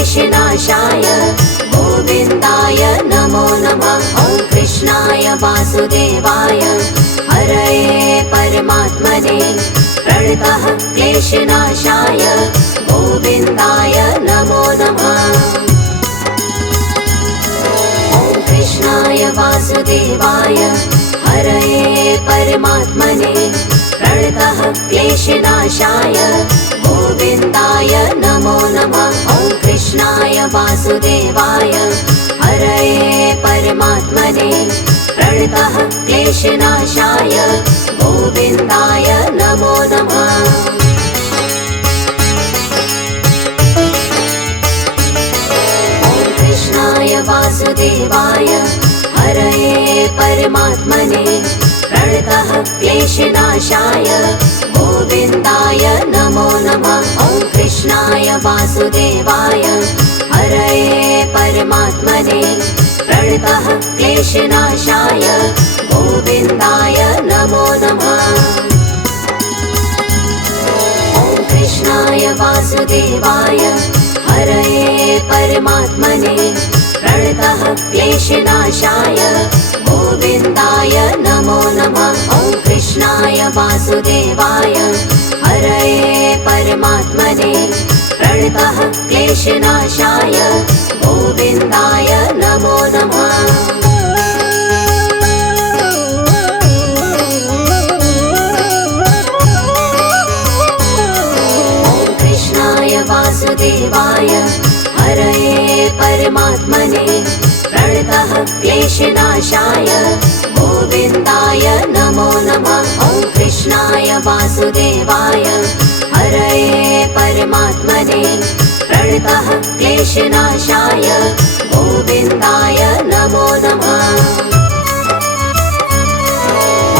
क्लेशनाशाय गोविन्दाय नमो नमः। ॐ कृष्णाय वासुदेवाय हरये परमात्मने प्रणतः क्लेशनाशाय गोविन्दाय नमो नमः। ॐ कृष्णाय वासुदेवाय हरये परमात्मने प्रणतः क्लेशनाशाय गोविन्दाय नमो नमः। ॐ कृष्णाय वासुदेवाय हरये परमात्मने प्रणतः क्लेशनाशाय गोविन्दाय नमो नमः। ॐ कृष्णाय वासुदेवाय हरये परमात्मने प्रणतः क्लेशनाशाय गोविन्दाय नमो नमः। ॐ कृष्णाय वासुदेवाय हरये परमात्मने प्रणतः क्लेशनाशाय गोविन्दाय नमो नमः। ॐ कृष्णाय वासुदेवाय हरये परमात्मने प्रणतः क्लेशनाशाय गोविन्दाय नमो नमः। ॐ कृष्णाय वासुदेवाय हरये परमात्मने प्रणतः क्लेशनाशाय गोविन्दाय नमो नमः। ॐ कृष्णाय वासुदेवाय हरये परमात्मने प्रणतः क्लेशनाशाय गोविन्दाय नमो नमः। ॐ कृष्णाय वासुदेवाय हरये परमात्मने प्रणतः क्लेशनाशाय गोविन्दाय नमो नमः।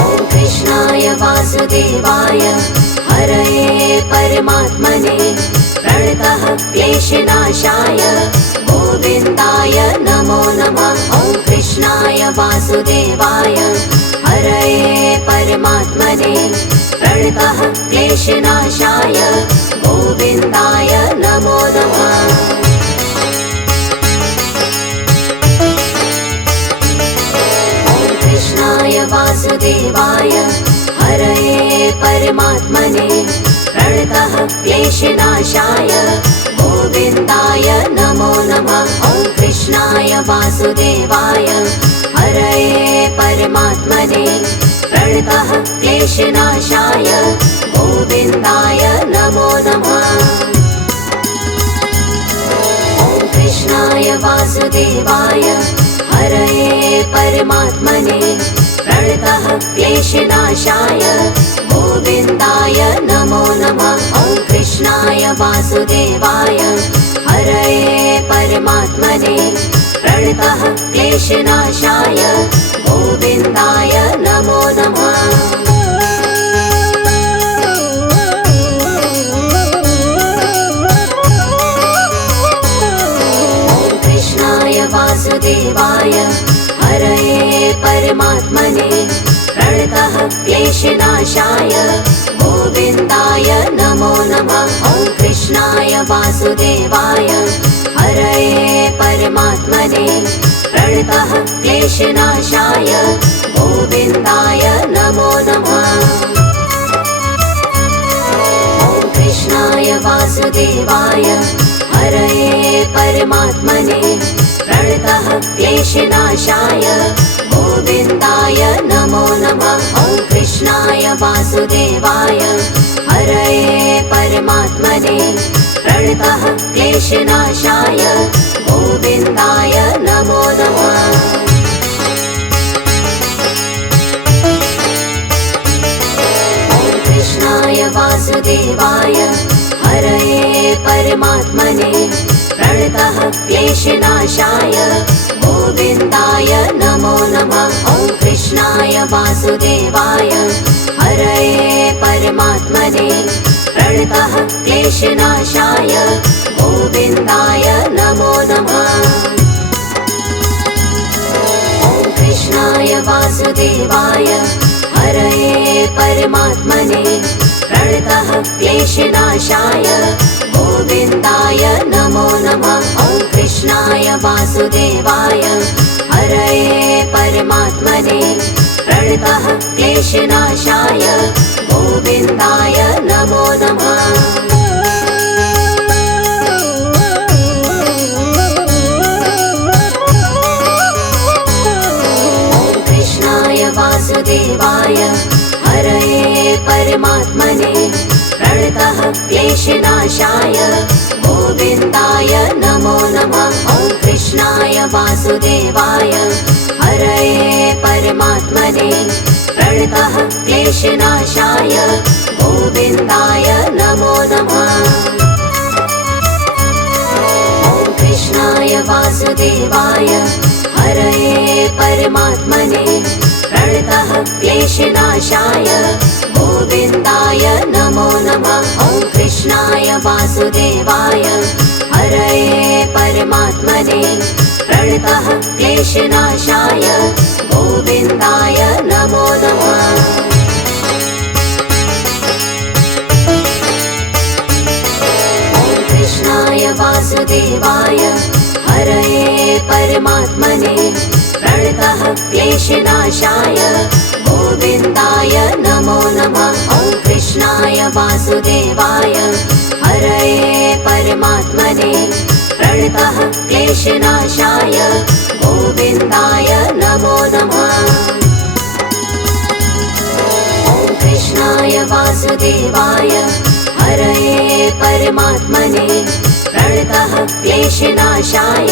ॐ कृष्णाय वासुदेवाय हरये परमात्मने प्रणतः क्लेशनाशाय गोविन्दाय नमो नमः। ॐ कृष्णाय वासुदेवाय हरये परमात्मने प्रणतः क्लेशनाशाय गोविन्दाय नमो नमः। ॐ कृष्णाय वासुदेवाय हरये परमात्मने प्रणतः क्लेशनाशाय गोविन्दाय नमो नमः। ॐ कृष्णाय वासुदेवाय हरये परमात्मने प्रणतः क्लेशनाशाय गोविन्दाय नमो नमः। ॐ कृष्णाय वासुदेवाय हरये परमात्मने प्रणतः क्लेशनाशाय गोविन्दाय नमो नमः। ॐ कृष्णाय वासुदेवाय हरये परमात्मने प्रणतः क्लेशनाशाय गोविन्दाय नमो नमः। ॐ कृष्णाय वासुदेवाय हरये परमात्मने प्रणतः क्लेशनाशाय गोविन्दाय नमो नमः। ॐ कृष्णाय वासुदेवाय हरये परमात्मने प्रणतः क्लेशनाशाय गोविन्दाय नमो नमः। ॐ कृष्णाय वासुदेवाय हरये परमात्मने प्रणतः क्लेशनाशाय गोविन्दाय नमो नमः। ॐ कृष्णाय वासुदेवाय हरये परमात्मने प्रणतः क्लेशनाशाय गोविन्दाय नमो नमः। ॐ कृष्णाय वासुदेवाय हरये परमात्मने प्रणतः क्लेशनाशाय गोविन्दाय नमो नमः। ॐ कृष्णाय वासुदेवाय हरये परमात्मने प्रणतः क्लेशनाशाय गोविन्दाय नमो नमः। ॐ कृष्णाय वासुदेवाय हरये परमात्मने प्रणतः क्लेशनाशाय गोविन्दाय नमो नमः। वासुदेवाय हरये परमात्मने प्रणतः क्लेशनाशाय गोविन्दाय नमो नमः। वासुदेवाय हरये परमात्मने प्रणतः क्लेशनाशाय गोविन्दाय नमो नमः। ॐ कृष्णाय वासुदेवाय हरये परमात्मने प्रणतः क्लेशनाशाय गोविन्दाय नमो नमः। ॐ कृष्णाय वासुदेवाय हरये परमात्मने प्रणतः क्लेशनाशाय गोविन्दाय नमो नमः। ॐ कृष्णाय वासुदेवाय हरये परमात्मने प्रणतः क्लेशनाशाय गोविन्दाय नमो नमः। ॐ कृष्णाय वासुदेवाय हरये परमात्मने प्रणतः क्लेशनाशाय गोविन्दाय नमो नमः। ॐ कृष्णाय वासुदेवाय हरये परमात्मने प्रणतः क्लेशनाशाय गोविन्दाय नमो नमः। ॐ कृष्णाय वासुदेवाय हरये परमात्मने प्रणतः क्लेशनाशाय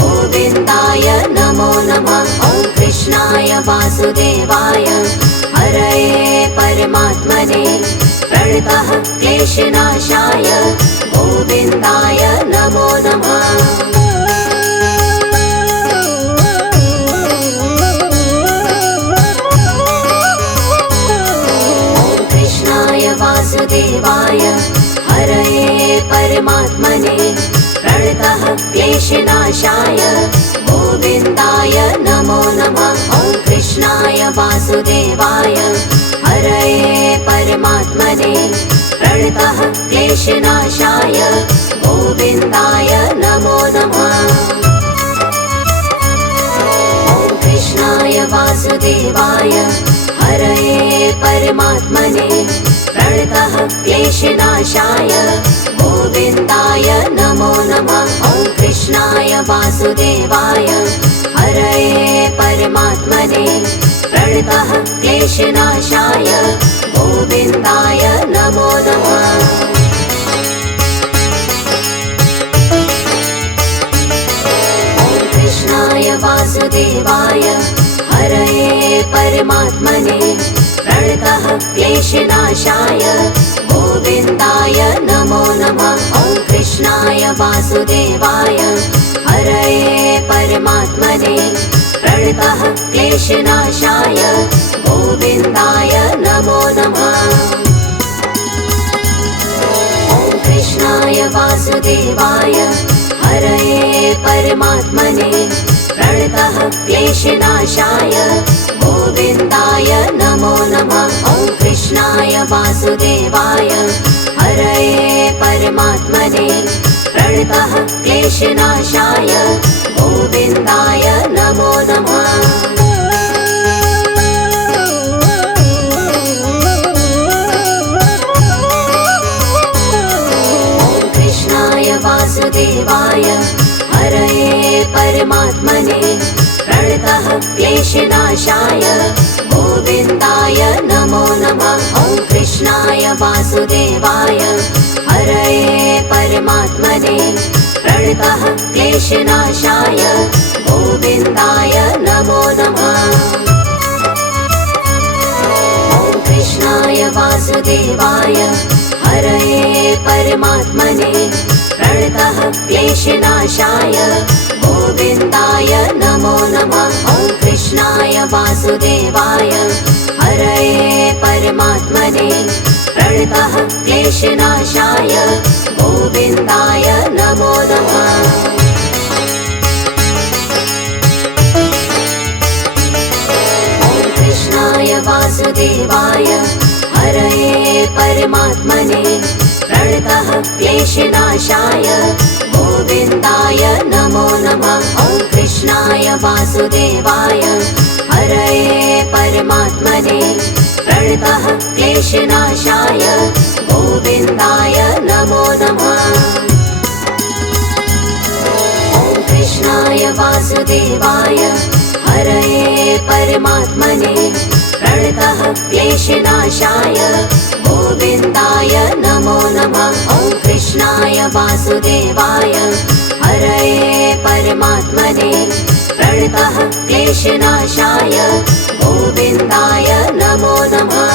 गोविन्दाय नमो नमः। ॐ कृष्णाय वासुदेवाय हरये परमात्मने प्रणतः क्लेशनाशाय गोविन्दाय नमो नमः। ॐ कृष्णाय वासुदेवाय हरये परमात्मने प्रणतः क्लेशनाशाय गोविन्दाय नमो नमः। ॐ कृष्णाय वासुदेवाय हरये परमात्मने प्रणतः क्लेशनाशाय गोविन्दाय नमो नमः। ॐ कृष्णाय वासुदेवाय हरये परमात्मने प्रणतः क्लेशनाशाय गोविन्दाय नमो नमः। ॐ कृष्णाय वासुदेवाय हरये परमात्मने प्रणतः क्लेशनाशाय गोविन्दाय नमो नमः। ॐ कृष्णाय वासुदेवाय हरये परमात्मने प्रणतः क्लेशनाशाय गोविन्दाय नमो नमः। ॐ कृष्णाय वासुदेवाय हरये परमात्मने प्रणतः क्लेशनाशाय गोविन्दाय नमो नमः। ॐ कृष्णाय वासुदेवाय हरये परमात्मने प्रणतः क्लेशनाशाय गोविन्दाय नमो नमः। ॐ कृष्णाय वासुदेवाय हरये परमात्मने प्रणतः क्लेशनाशाय गोविन्दाय नमो नमः। ॐ कृष्णाय वासुदेवाय हरये परमात्मने प्रणतः क्लेशनाशाय गोविन्दाय नमो नमः। ॐ कृष्णाय वासुदेवाय हरये परमात्मने प्रणतः क्लेशनाशाय गोविन्दाय नमो नमः। ॐ कृष्णाय वासुदेवाय हरये परमात्मने प्रणतः क्लेशनाशाय गोविन्दाय नमो नमः। ॐ कृष्णाय वासुदेवाय हरये परमात्मने प्रणतः क्लेशनाशाय गोविन्दाय नमो नमः। ॐ कृष्णाय वासुदेवाय हरये परमात्मने प्रणतः क्लेशनाशाय गोविन्दाय नमो नमः। वासुदेवाय हरये परमात्मने प्रणतः क्लेशनाशाय गोविन्दाय नमो नमः। ॐ कृष्णाय वासुदेवाय हरये परमात्मने प्रणतः क्लेशनाशाय गोविन्दाय नमो नमः। ॐ कृष्णाय वासुदेवाय हरये परमात्मने प्रणतः क्लेशनाशाय गोविन्दाय नमो नमः।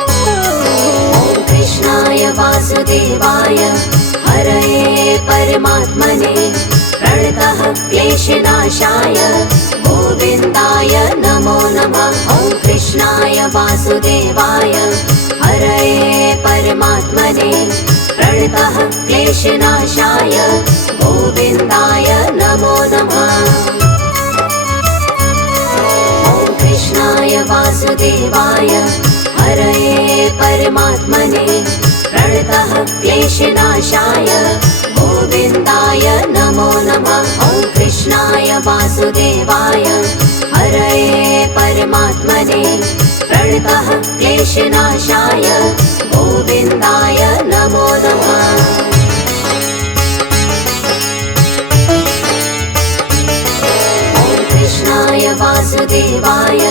ॐ कृष्णाय वासुदेवाय हरये परमात्मने प्रणतः क्लेशनाशाय गोविन्दाय नमो नमः। ॐ कृष्णाय वासुदेवाय हरये परमात्मने प्रणतः क्लेशनाशाय गोविन्दाय नमो नमः। ॐ कृष्णाय वासुदेवाय हरये परमात्मने प्रणतः क्लेशनाशाय गोविन्दाय नमो नमः। ॐ कृष्णाय वासुदेवाय हरये परमात्मने प्रणतः क्लेशनाशाय गोविन्दाय नमो नमः। ॐ कृष्णाय वासुदेवाय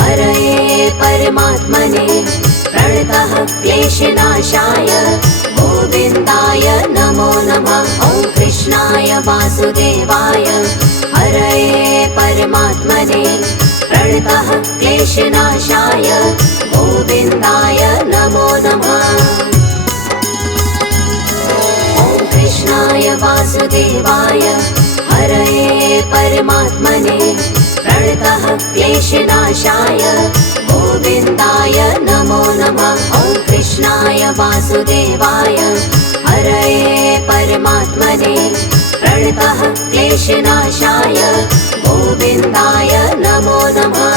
हरये परमात्मने प्रणतः क्लेशनाशाय गोविन्दाय नमो नमः। ॐ कृष्णाय वासुदेवाय हरये परमात्मने प्रणतः क्लेशनाशाय गोविन्दाय नमो नमः। ॐ कृष्णाय वासुदेवाय हरये परमात्मने प्रणतः क्लेशनाशाय गोविन्दाय नमो नमः। ॐ कृष्णाय वासुदेवाय हरये परमात्मने प्रणतः क्लेशनाशाय गोविन्दाय नमो नमः।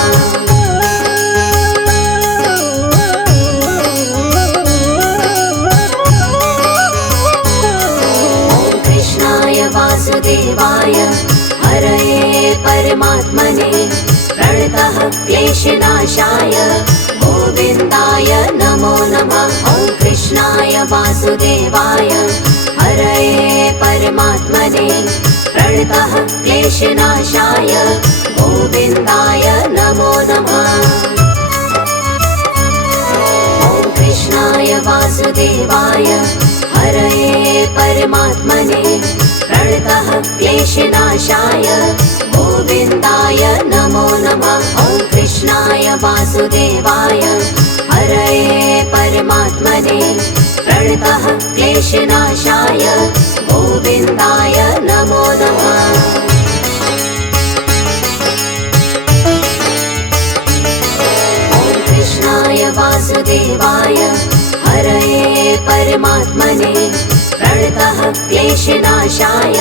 ॐ कृष्णाय वासुदेवाय हरये परमात्मने प्रणतः क्लेशनाशाय गोविन्दाय नमो नमः। ॐ कृष्णाय वासुदेवाय हरये परमात्मने प्रणतः क्लेशनाशाय गोविन्दाय नमो नमः। ॐ कृष्णाय वासुदेवाय हरये परमात्मने प्रणतः क्लेशनाशाय गोविन्दाय नमो नमः। ॐ कृष्णाय वासुदेवाय हरये परमात्मने प्रणतः क्लेशनाशाय गोविन्दाय नमो नमः। ॐ कृष्णाय वासुदेवाय हरये परमात्मने प्रणतः क्लेशनाशाय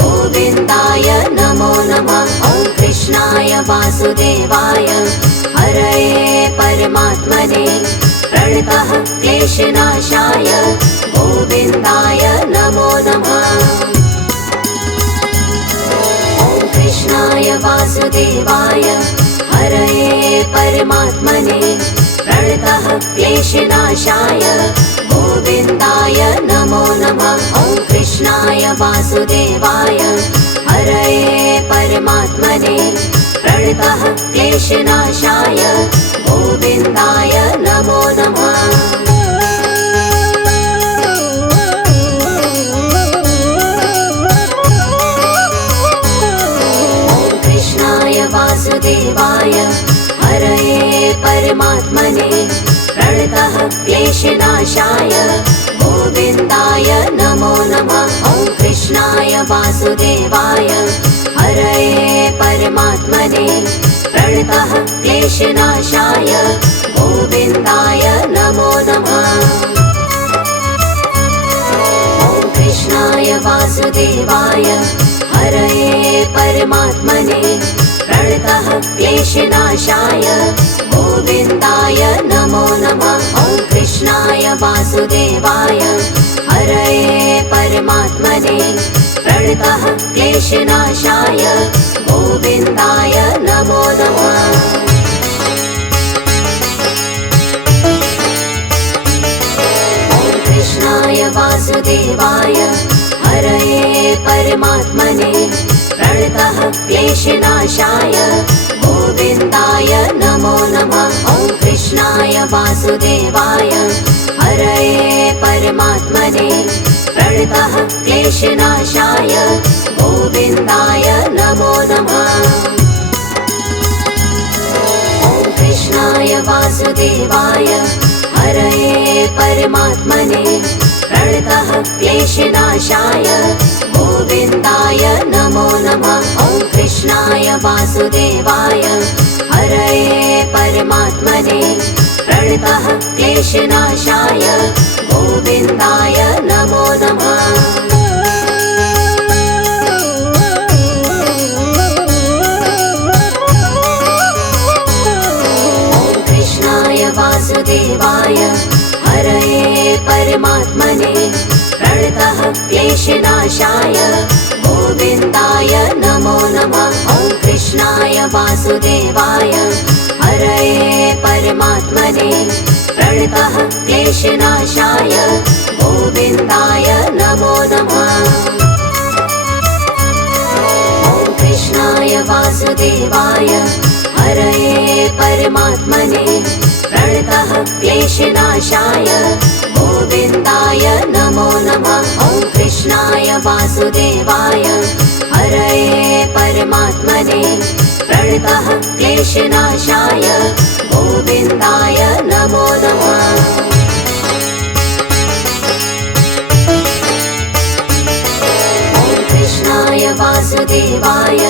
गोविन्दाय नमो नमः। ॐ कृष्णाय वासुदेवाय हरये परमात्मने प्रणतः क्लेशनाशाय गोविन्दाय नमो नमः। ॐ कृष्णाय वासुदेवाय हरये परमात्मने प्रणतः क्लेशनाशाय गोविन्दाय नमो नमः। ॐ कृष्णाय वासुदेवाय हरये परमात्मने प्रणतः क्लेशनाशाय गोविन्दाय नमो नमः। ॐ कृष्णाय वासुदेवाय हरये परमात्मने प्रणतः क्लेशनाशाय गोविन्दाय नमो नमः। ॐ कृष्णाय वासुदेवाय हरये परमात्मने प्रणतः क्लेशनाशाय गोविन्दाय नमो नमः। ॐ कृष्णाय वासुदेवाय हरये परमात्मने प्रणतः क्लेशनाशाय गोविन्दाय नमो नमः। ॐ कृष्णाय वासुदेवाय हरये परमात्मने प्रणतः क्लेशनाशाय गोविन्दाय नमो नमः। कृष्णाय वासुदेवाय हरये परमात्मने प्रणतः क्लेशनाशाय गोविन्दाय नमो नमः। ॐ कृष्णाय वासुदेवाय हरये परमात्मने प्रणतः क्लेशनाशाय गोविन्दाय नमो नमः। ॐ कृष्णाय वासुदेवाय हरये परमात्मने प्रणतः क्लेशनाशाय गोविन्दाय नमो नमः। ॐ कृष्णाय वासुदेवाय हरये परमात्मने प्रणतः क्लेशनाशाय गोविन्दाय नमो नमः। वासुदेवाय हरये परमात्मने प्रणतः क्लेशनाशाय गोविन्दाय नमो नमः। ॐ कृष्णाय वासुदेवाय हरये परमात्मने प्रणतः क्लेशनाशाय गोविन्दाय नमो नमः। ॐ कृष्णाय वासुदेवाय हरये परमात्मने प्रणतः क्लेशनाशाय गोविन्दाय नमो नमः। ॐ कृष्णाय वासुदेवाय हरये परमात्मने प्रणतः क्लेशनाशाय गोविन्दाय नमो नमः। ॐ कृष्णाय वासुदेवाय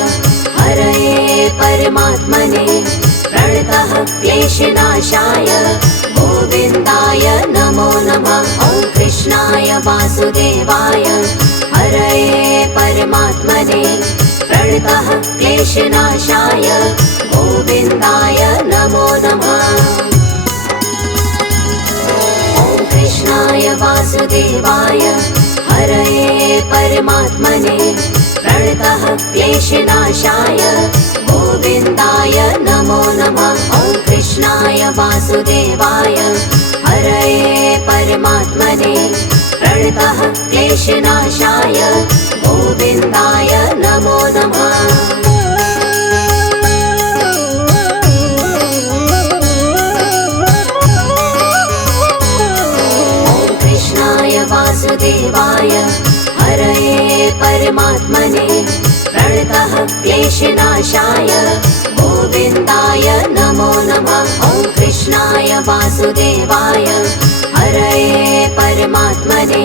हरये परमात्मने प्रणतः क्लेशनाशाय गोविन्दाय नमो नमः। ॐ कृष्णाय वासुदेवाय हरये परमात्मने प्रणतः क्लेशनाशाय गोविन्दाय नमो नमः। ॐ कृष्णाय वासुदेवाय हरये परमात्मने प्रणतः क्लेशनाशाय गोविन्दाय नमो नमः। ॐ कृष्णाय वासुदेवाय हरये परमात्मने प्रणतः क्लेशनाशाय गोविन्दाय नमो नमः। ॐ कृष्णाय वासुदेवाय हरये परमात्मने प्रणतः क्लेशनाशाय गोविन्दाय नमो नमः। ॐ कृष्णाय वासुदेवाय हरये परमात्मने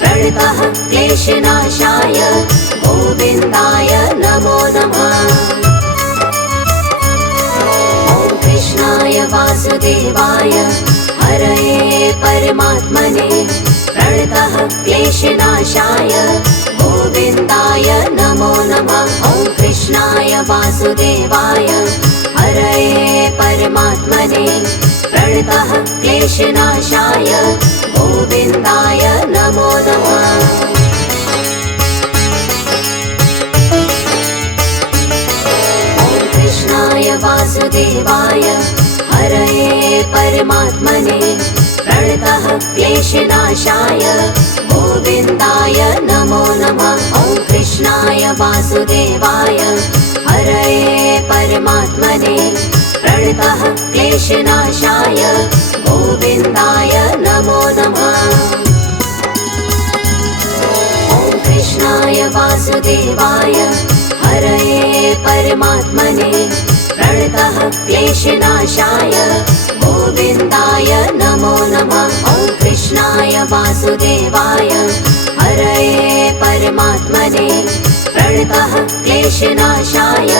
प्रणतः क्लेशनाशाय गोविन्दाय नमो नमः। ॐ कृष्णाय वासुदेवाय हरये परमात्मने प्रणतः क्लेशनाशाय गोविन्दाय नमो नमः। ॐ कृष्णाय वासुदेवाय हरये परमात्मने प्रणतः क्लेशनाशाय गोविन्दाय नमो नमः। ॐ कृष्णाय वासुदेवाय हरये परमात्मने प्रणतः क्लेशनाशाय गोविन्दाय नमो नमः। ॐ कृष्णाय वासुदेवाय हरये परमात्मने प्रणतः क्लेशनाशाय गोविन्दाय नमो नमः। ॐ कृष्णाय वासुदेवाय हरये परमात्मने प्रणतः क्लेशनाशाय गोविन्दाय नमो नमः। ॐ कृष्णाय वासुदेवाय हरये परमात्मने प्रणतः क्लेशनाशाय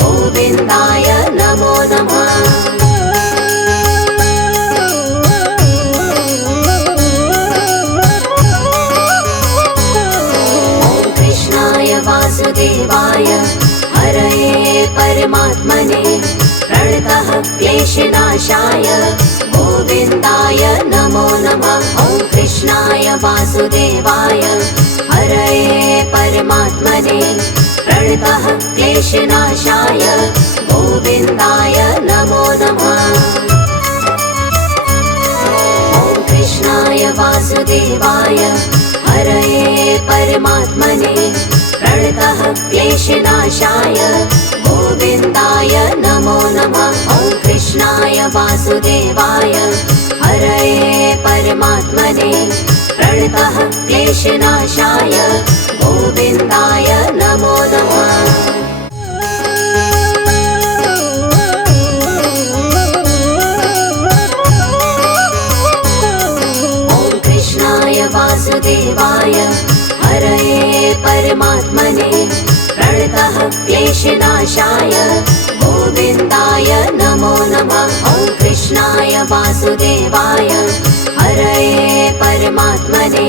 गोविन्दाय नमो नमः। ॐ कृष्णाय वासुदेवाय हरये परमात्मने प्रणतः क्लेशनाशाय गोविन्दाय नमो नमः। कृष्णाय वासुदेवाय हरये परमात्मने प्रणतः क्लेशनाशाय गोविन्दाय नमो नमः। ॐ कृष्णाय वासुदेवाय हरये परमात्मने प्रणतः क्लेशनाशाय गोविन्दाय नमो नमः। ॐ कृष्णाय वासुदेवाय हरये परमात्मने प्रणतः क्लेशनाशाय गोविन्दाय नमो नमः। ॐ कृष्णाय वासुदेवाय हरये परमात्मने प्रणतः क्लेशनाशाय गोविन्दाय नमो नमः। ॐ कृष्णाय वासुदेवाय हरये परमात्मने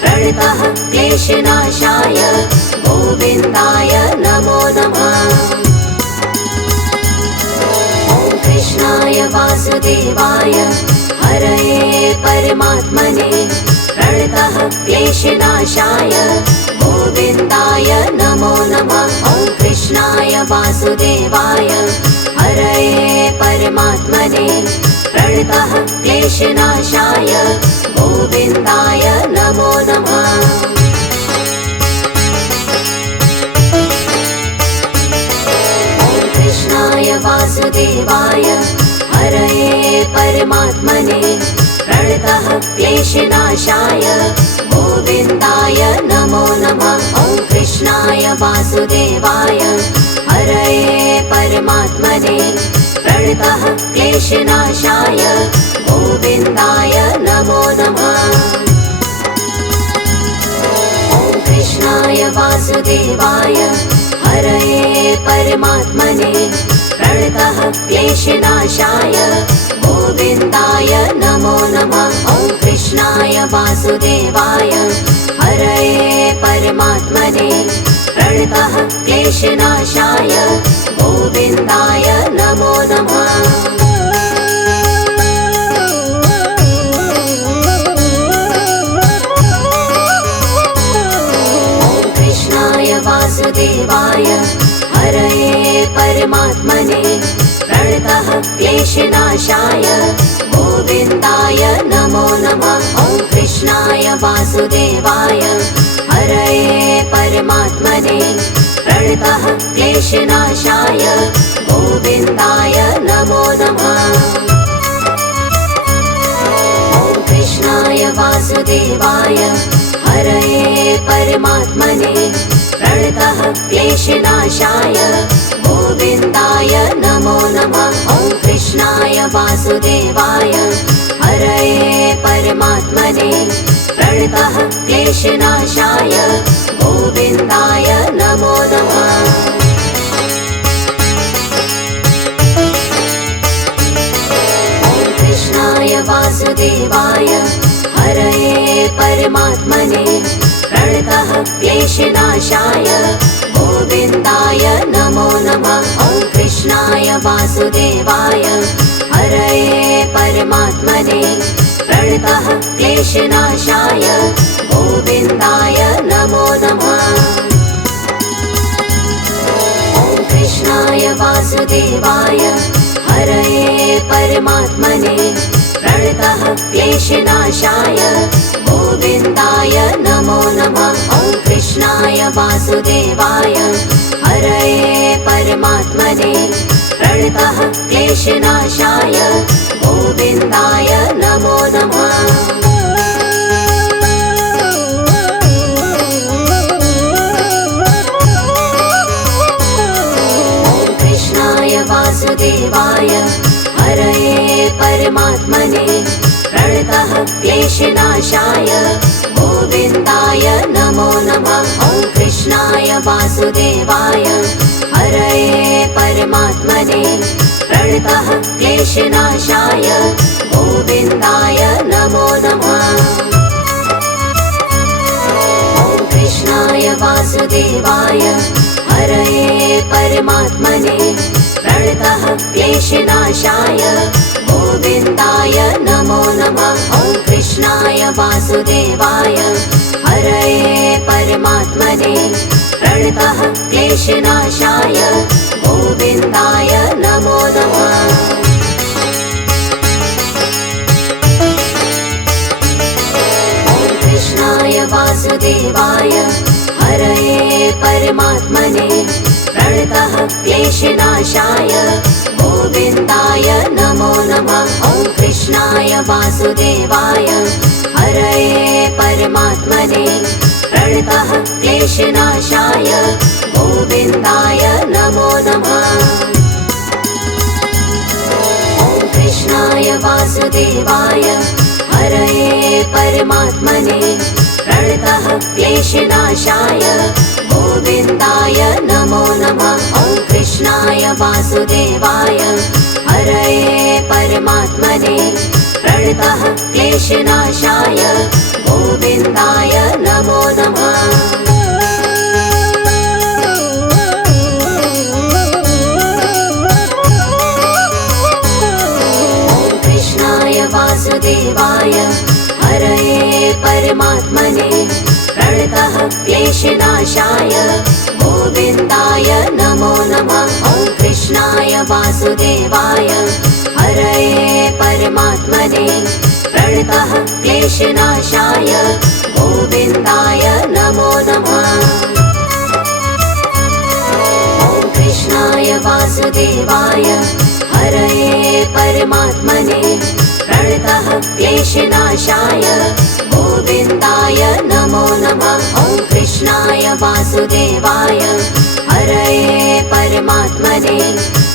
प्रणतः क्लेशनाशाय गोविन्दाय नमो नमः। ॐ कृष्णाय वासुदेवाय हरये परमात्मने प्रणतः क्लेशनाशाय गोविन्दाय नमो नमः। ॐ कृष्णाय वासुदेवाय हरये परमात्मने प्रणतः क्लेशनाशाय गोविन्दाय नमो नमः। ॐ कृष्णाय वासुदेवाय हरये परमात्मने प्रणतः क्लेशनाशाय गोविन्दाय नमो नमः। ॐ कृष्णाय वासुदेवाय हरये परमात्मने प्रणतः क्लेशनाशाय गोविन्दाय नमो नमः। ॐ कृष्णाय वासुदेवाय हरये परमात्मने प्रणतः क्लेशनाशाय गोविन्दाय नमो नमः। ॐ कृष्णाय वासुदेवाय हरये परमात्मने प्रणतः क्लेशनाशाय गोविन्दाय नमो नमः। ॐ कृष्णाय वासुदेवाय हरये परमात्मने प्रणतः क्लेशनाशाय गोविन्दाय नमो नमः। ॐ कृष्णाय वासुदेवाय हरये परमात्मने प्रणतः क्लेशनाशाय गोविन्दाय नमो नमः। ॐ कृष्णाय वासुदेवाय हरये परमात्मने प्रणतः क्लेशनाशाय गोविन्दाय नमो नमः। ॐ कृष्णाय वासुदेवाय हरये परमात्मने प्रणतः क्लेशनाशाय गोविन्दाय नमो नमः। ॐ कृष्णाय वासुदेवाय हरये परमात्मने प्रणतः क्लेशनाशाय गोविन्दाय नमो नमः। ॐ कृष्णाय वासुदेवाय हरये परमात्मने प्रणतः क्लेशनाशाय गोविन्दाय नमो नमः। ॐ कृष्णाय वासुदेवाय हरये परमात्मने प्रणतः क्लेशनाशाय गोविन्दाय नमो नमः। ॐ कृष्णाय वासुदेवाय हरये परमात्मने प्रणतः क्लेशनाशाय गोविन्दाय नमो नमः। ॐ कृष्णाय वासुदेवाय हरये परमात्मने प्रणतः क्लेशनाशाय गोविन्दाय नमो नमः। ॐ कृष्णाय वासुदेवाय हरये परमात्मने प्रणतः क्लेशनाशाय गोविन्दाय नमो नमः। ॐ कृष्णाय वासुदेवाय हरये परमात्मने प्रणतः क्लेशनाशाय गोविन्दाय नमो नमः। ॐ कृष्णाय वासुदेवाय हरये परमात्मने प्रणतः क्लेशनाशाय गोविन्दाय नमो नमः। ॐ कृष्णाय वासुदेवाय हरये परमात्मने प्रणतः क्लेशनाशाय गोविन्दाय नमो नमः। ॐ कृष्णाय वासुदेवाय हरये परमात्मने प्रणतः क्लेशनाशाय गोविन्दाय नमो नमः। ॐ कृष्णाय वासुदेवाय हरये परमात्मने प्रणतः क्लेशनाशाय गोविन्दाय नमो नमः। ॐ कृष्णाय वासुदेवाय हरये परमात्मने प्रणतः क्लेशनाशाय गोविन्दाय नमो नमः। ॐ कृष्णाय वासुदेवाय हरये परमात्मने प्रणतः क्लेशनाशाय गोविन्दाय नमो नमः। ॐ कृष्णाय वासुदेवाय हरये परमात्मने प्रणतः क्लेशनाशाय गोविन्दाय नमो नमः। ॐ कृष्णाय वासुदेवाय हरये परमात्मने प्रणतः क्लेशनाशाय गोविन्दाय नमो नमः। ॐ कृष्णाय वासुदेवाय हरये परमात्मने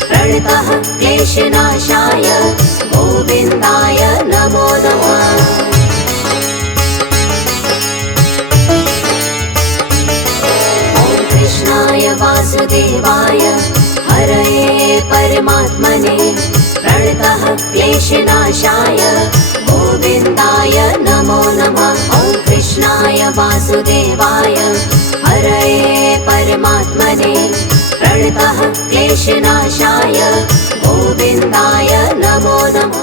प्रणतः क्लेशनाशाय गोविन्दाय नमो नमः। ॐ कृष्णाय वासुदेवाय हरये परमात्मने प्रणतः क्लेशनाशाय गोविन्दाय नमो नमः। ॐ कृष्णाय वासुदेवाय हरये परमात्मने प्रणतः क्लेशनाशाय गोविन्दाय नमो नमः।